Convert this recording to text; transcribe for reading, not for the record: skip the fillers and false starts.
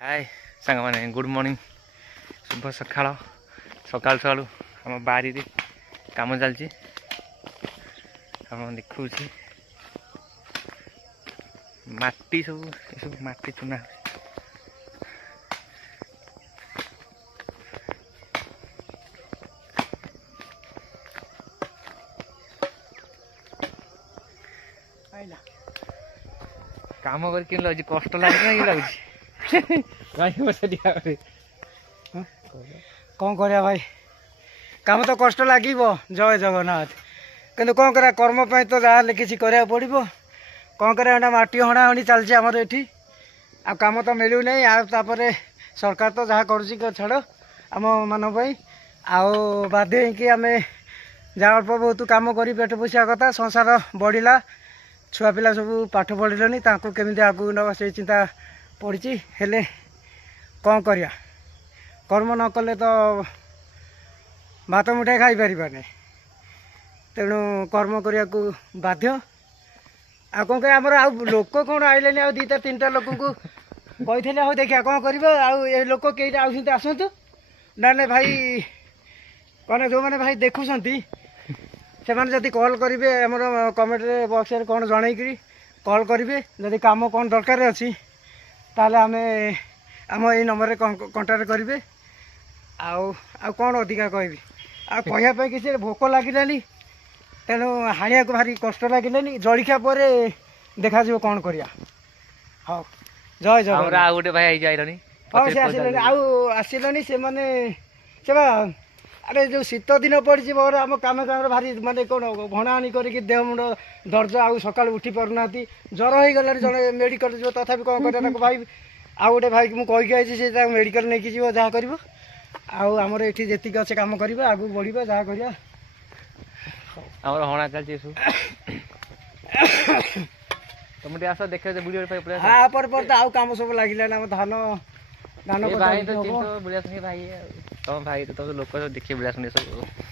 हाय सांग मैंने good morning शुभ सकाळ सकाल सकालू आम बारी काम चलती देखु माटी सब माटी चुना काम करके कष्ट लगे लगुच कौन करिया भाई काम तो कष्ट लगे जय जगन्नाथ किंतु कौन करा कर्म पे तो जहाँ किसी करा पड़ो कौन करा माटी हणा हणी चलती आमर ये आ काम तो मिलू नहीं आपर सरकार तो जहाँ कर छाड़ आम मान आउ बाध्य होगी आम जहाँ अल्प बहुत काम कर पेट पोषा कथा संसार बढ़ला छुआ पिला सब पाठ पढ़िलनि केमी आगू ना से चिंता पड़ी हेले कौन करिया कर्म न कले तो भात मुठाए खाई पारे तेणु कर्म करने को बाध्य आ कौन कह आमर लोक कौन आइले आ दीटा तीन टा लोक कही हाँ देखिए कौन कर लोक कई आसतु ना ना भाई कौन जो मैंने भाई देखुंट से जदि कल करेंगे आम कमेंट बॉक्स रे कौन जनईकरी कल करेंगे जदि काम कौन दरकार अच्छी ताले आमे आम ये नंबर कंटाक्ट करेंगे आउ कौन अधिका कहबी आ कहवाई किसी भोक लगे तेणु हाणिया को भारी कष्ट लगे जलिखा पर देखा कौन करिया हाँ जय जय गोटे भाई आसिले से माने अरे जो शीत दिन पड़ी आम काम काम भारी माने कौन भणाणी करके देह मुंड दर्ज आउ सका उठी पारना ज्वर हो गला जड़े मेडिकल जो तथापि कौन कर भाई आउ गोटे भाई को कहीकि आई मेडिकल नहीं कि जहाँ कर आमर ये जी अच्छे कम कर आगू बढ़ा जहाँ कर हणा चलती तुम आस देख वीडियो हाँ पर तो आउ कम सब लगे धान धान भाई तो भाई तुम भाई तो लोक देखिए बुला सुनी सब